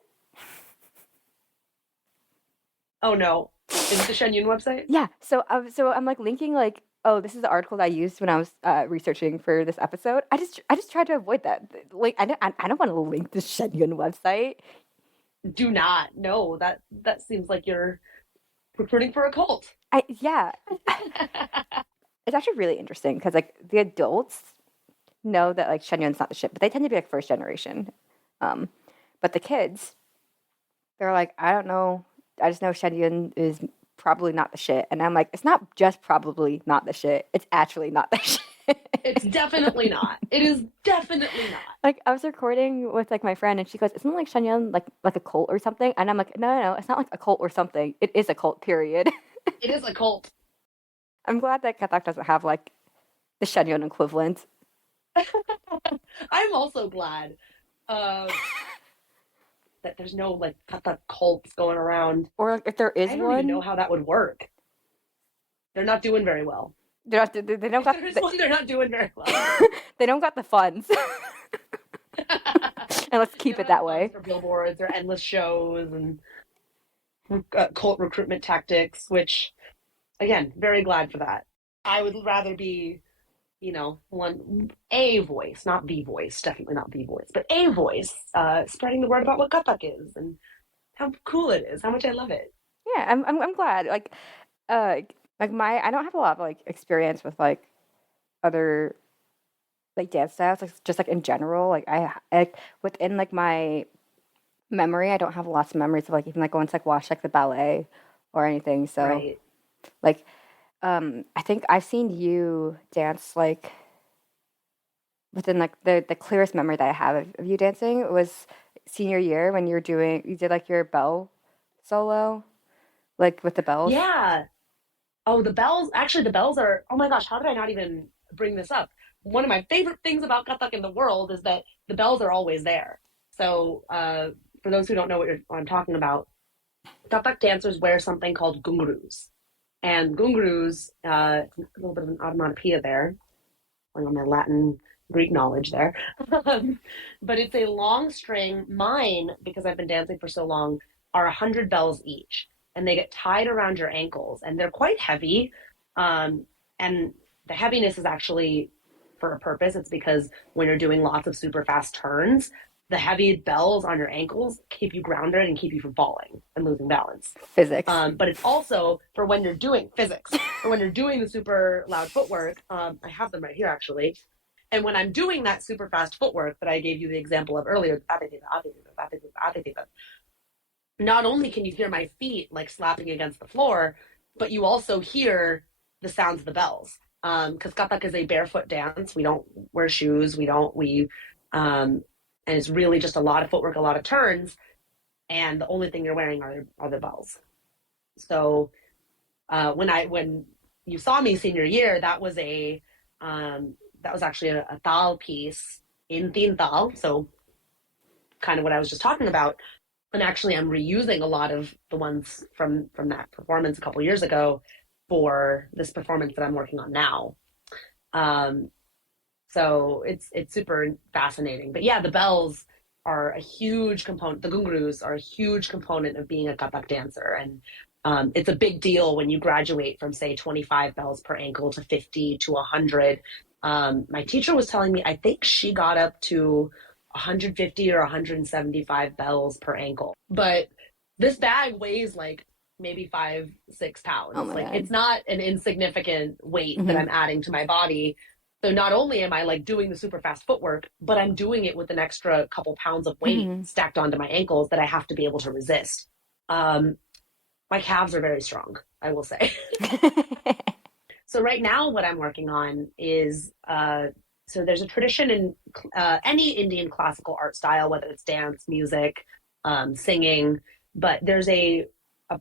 Oh no. Is it the Shenyun website? Yeah, so I'm like linking like, oh, this is the article that I used when I was researching for this episode. I just tried to avoid that. Like I don't want to link the Shenyun website. Do not. No, that seems like you're recruiting for a cult. Yeah, it's actually really interesting because like the adults know that like Shenyun's not the shit, but they tend to be like first generation. Um, but the kids, they're like, I don't know. I just know Shenyun is probably not the shit. And I'm like, it's not just probably not the shit. It's actually not the shit. It's definitely not. It is definitely not. Like I was recording with like my friend and she goes, isn't like Shenyun like a cult or something? And I'm like, no, it's not like a cult or something. It is a cult, period. It is a cult. I'm glad that Kathak doesn't have like the Shenyun equivalent. I'm also glad uh, that there's no like Kathak cults going around. Or like, if there is I don't even know one, how that would work. They're not doing very well. they don't If got there is one, they're not doing very well. they don't got the funds. And let's They keep don't it have the that funds way. for billboards or endless shows and cult recruitment tactics, which, again, very glad for that. I would rather be, one a voice, not the voice, definitely not the voice, but a voice, spreading the word about what Kathak is and how cool it is, how much I love it. Yeah, I'm glad. Uh like my I don't have a lot of like experience with like other like dance styles, like just like in general. Like like within like my memory, I don't have lots of memories of like even like going to like watch like the ballet or anything. So Right. like I think I've seen you dance like within like the clearest memory that I have of you dancing was senior year when you did like your bell solo, like with the bells. Yeah. Oh, the bells. Actually, the bells are. Oh my gosh, how did I not even bring this up? One of my favorite things about Kathak in the world is that the bells are always there. So, for those who don't know what I'm talking about, Kathak dancers wear something called gungrus. And gungrus, a little bit of an onomatopoeia there, going on my Latin Greek knowledge there. But it's a long string. Mine, because I've been dancing for so long, are 100 bells each. And they get tied around your ankles. And they're quite heavy. And the heaviness is actually for a purpose. It's because when you're doing lots of super fast turns, the heavy bells on your ankles keep you grounded and keep you from falling and losing balance. Physics. But it's also for when you're doing physics, for when you're doing the super loud footwork. I have them right here actually. And when I'm doing that super fast footwork that I gave you the example of earlier, not only can you hear my feet like slapping against the floor, but you also hear the sounds of the bells. Because Kathak is a barefoot dance. We don't wear shoes. And it's really just a lot of footwork, a lot of turns, and the only thing you're wearing are the bells. So when you saw me senior year, that was actually a thal piece in Tin Thal, so kind of what I was just talking about. And actually, I'm reusing a lot of the ones from that performance a couple years ago for this performance that I'm working on now. Um, so it's super fascinating. But yeah, the bells are a huge component. The gungrus are a huge component of being a Kathak dancer, and it's a big deal when you graduate from say 25 bells per ankle to 50 to 100. My teacher was telling me I think she got up to 150 or 175 bells per ankle. But this bag weighs like maybe 5, 6 pounds. Oh my Like god. it's not an insignificant weight that Hmm. I'm adding to my body. So not only am I like doing the super fast footwork, but I'm doing it with an extra couple pounds of weight Hmm. stacked onto my ankles that I have to be able to resist. Um, my calves are very strong, I will say. So right now, what I'm working on is so there's a tradition in any Indian classical art style, whether it's dance, music, singing, but there's a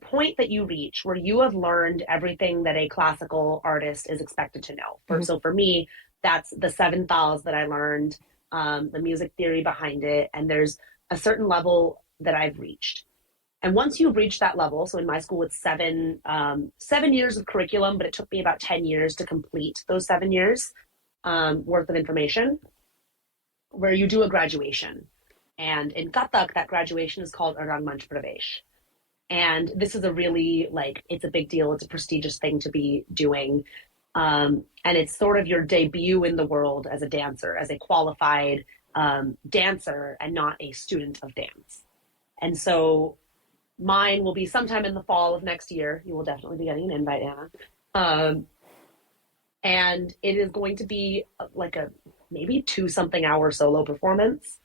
point that you reach where you have learned everything that a classical artist is expected to know. Hmm. So for me, that's the seven thals that I learned, the music theory behind it, and there's a certain level that I've reached. And once you reach that level, so in my school it's 7 years of curriculum, but it took me about 10 years to complete those 7 years worth of information, where you do a graduation. And in Kathak, that graduation is called a Rangmanch Pravesh. And this is a really like it's a big deal. It's a prestigious thing to be doing, and it's sort of your debut in the world as a dancer, as a qualified dancer, and not a student of dance. And so mine will be sometime in the fall of next year. You will definitely be getting an invite, Anna. Um, and it is going to be like maybe 2 something hour solo performance.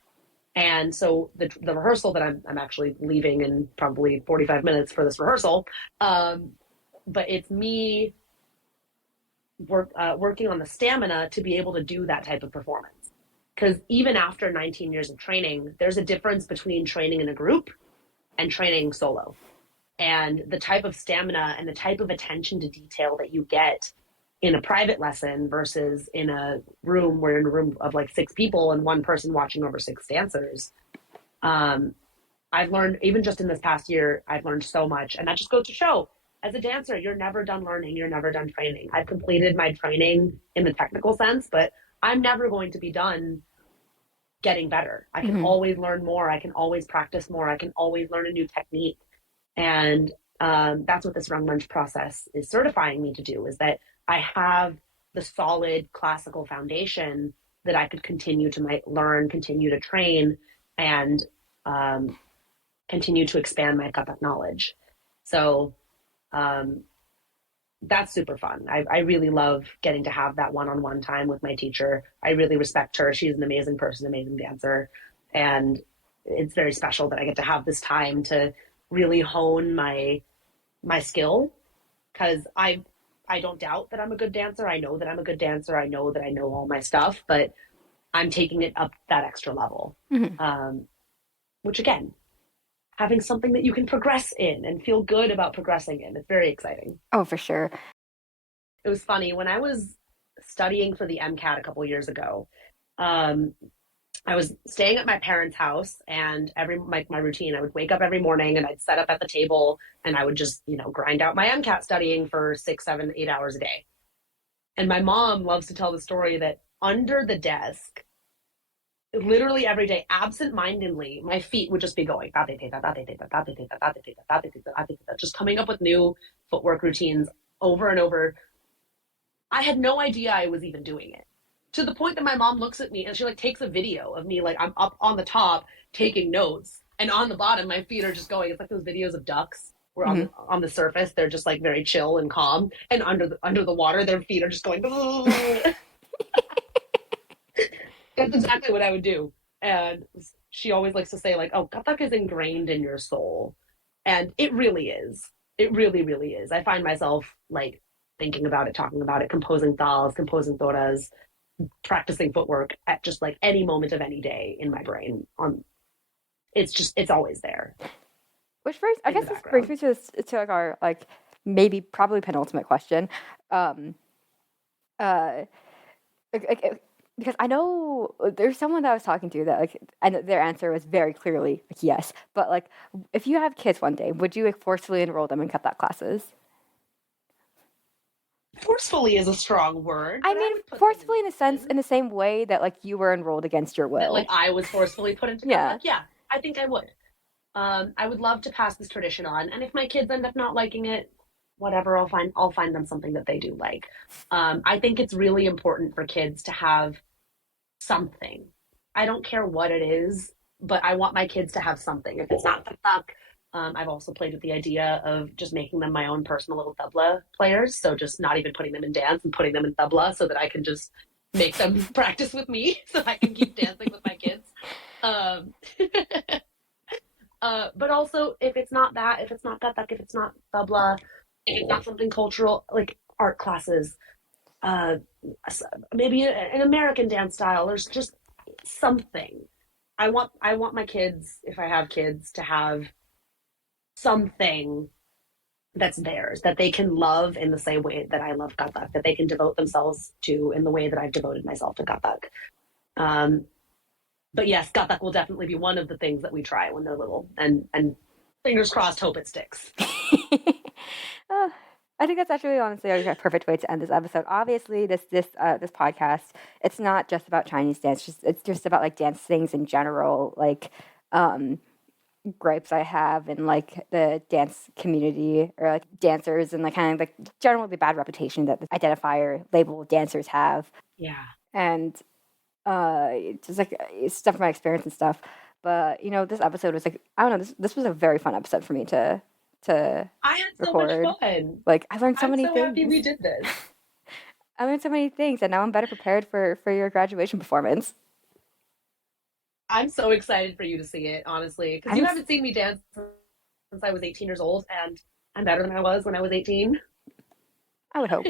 And so the rehearsal that I'm actually leaving in probably 45 minutes for this rehearsal, um, but it's me working on the stamina to be able to do that type of performance. Because even after 19 years of training, there's a difference between training in a group and training solo. And the type of stamina and the type of attention to detail that you get in a private lesson versus in a room where in a room of like 6 people and one person watching over 6 dancers. Um, I've learned, even just in this past year, I've learned so much. And that just goes to show, as a dancer, you're never done learning, you're never done training. I've completed my training in the technical sense, but I'm never going to be done getting better. I can Mm-hmm. always learn more. I can always practice more. I can always learn a new technique. And that's what this rung munch process is certifying me to do, is that I have the solid classical foundation that I could continue to learn, continue to train, and um, continue to expand my Kathak knowledge. So um, that's super fun. I really love getting to have that one-on-one time with my teacher. I really respect her. She's an amazing person, amazing dancer. And it's very special that I get to have this time to really hone my skill, because I don't doubt that I'm a good dancer. I know that I'm a good dancer. I know that I know all my stuff, but I'm taking it up that extra level. Mm-hmm. Which again, having something that you can progress in and feel good about progressing in. It's very exciting. Oh, for sure. It was funny when I was studying for the MCAT a couple of years ago. Um, I was staying at my parents' house, and my routine, I would wake up every morning and I'd set up at the table and I would just grind out my MCAT studying for 6, 7, 8 hours a day. And my mom loves to tell the story that under the desk, literally every day, absent-mindedly, my feet would just be going, just coming up with new footwork routines over and over. I had no idea I was even doing it, to the point that my mom looks at me and she like takes a video of me, like I'm up on the top taking notes, and on the bottom my feet are just going. It's like those videos of ducks where Mm-hmm. on the surface they're just like very chill and calm, and under the water their feet are just going. That's exactly what I would do. And she always likes to say, like, oh, Kathak is ingrained in your soul. And it really is. It really, really is. I find myself like thinking about it, talking about it, composing thals, composing toras, practicing footwork at just like any moment of any day in my brain. It's always there Which brings, I in guess the this brings background. me to like our like maybe probably penultimate question. Um, uh, because I know there's someone that I was talking to that like, and their answer was very clearly like yes. But like, if you have kids one day, would you like forcefully enroll them in cut that classes? Forcefully is a strong word, I but I mean, would put them forcefully in a sense, in the same way that like you were enrolled against your that like will. I was forcefully put into Kathak. Yeah. Yeah, I think I would. I would love to pass this tradition on, and if my kids end up not liking it, whatever, I'll find them something that they do like. I think it's really important for kids to have something. I don't care what it is, but I want my kids to have something. If it's not Kathak, I've also played with the idea of just making them my own personal little tabla players. So just not even putting them in dance and putting them in tabla so that I can just make them practice with me so I can keep dancing with my kids. Um, but also, if it's not that, if it's not Kathak, if it's not tabla, if it's not something cultural, like art classes, uh, maybe an American dance style. There's just something. I want my kids, if I have kids, to have something that's theirs that they can love in the same way that I love Kathak, that they can devote themselves to in the way that I've devoted myself to Kathak. Um, but yes, Kathak will definitely be one of the things that we try when they're little, and fingers crossed, hope it sticks. Uh, I think that's actually honestly a perfect way to end this episode. Obviously, this podcast, it's not just about Chinese dance. It's just about like dance things in general, like um, gripes I have in like the dance community or like dancers and like kind of like generally the bad reputation that the identifier label dancers have, Yeah. and just like stuff from my experience and stuff. But this episode was like I don't know. This was a very fun episode for me to I had so much record. fun. Like I learned so I'm many so happy things. we did this. I learned so many things, and now I'm better prepared for your graduation performance. I'm so excited for you to see it, honestly, because I'm you ex- haven't seen me dance since I was 18 years old, and I'm better than I was when I was 18. I would hope.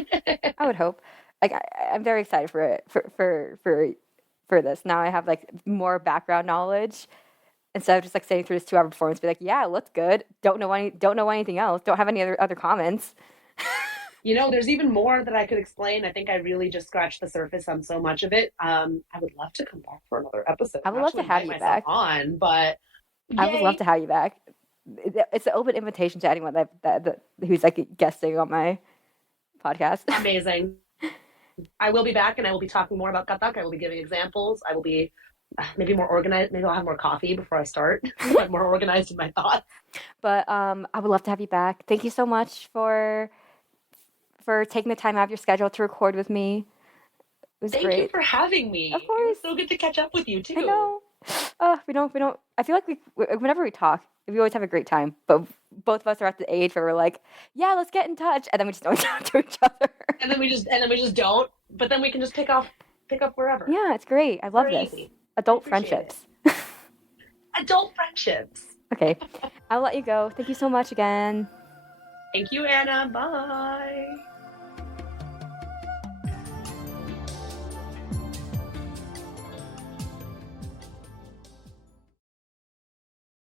I would hope. Like I'm very excited for it for this. Now I have like more background knowledge instead of just like sitting through this 2 hour performance. Be like, yeah, it looked good. Don't know anything else. Don't have any other comments. There's even more that I could explain. I think I really just scratched the surface on so much of it. I would love to come back for another episode, I would not love to to have invite you myself back. on, but I would love yay. to have you back. It's an open invitation to anyone that who's like guesting on my podcast. Amazing. I will be back and I will be talking more about Kathak. I will be giving examples. I will be maybe more organized. Maybe I'll have more coffee before I start. I'm more organized in my thoughts. But I would love to have you back. Thank you so much for taking the time out of your schedule to record with me. It was Thank you great. for having Of me. It was course. so good to catch up with you I too. know. We don't. I feel like whenever we talk, we always have a great time. But both of us are at the age where we're like, yeah, let's get in touch, and then we just don't talk to each other. And then we just don't. But then we can just pick up wherever. Yeah, it's great. I love Very this. easy. I Adult appreciate it. friendships. Adult friendships. Okay, I'll let you go. Thank you so much again. Thank you, Anna. Bye.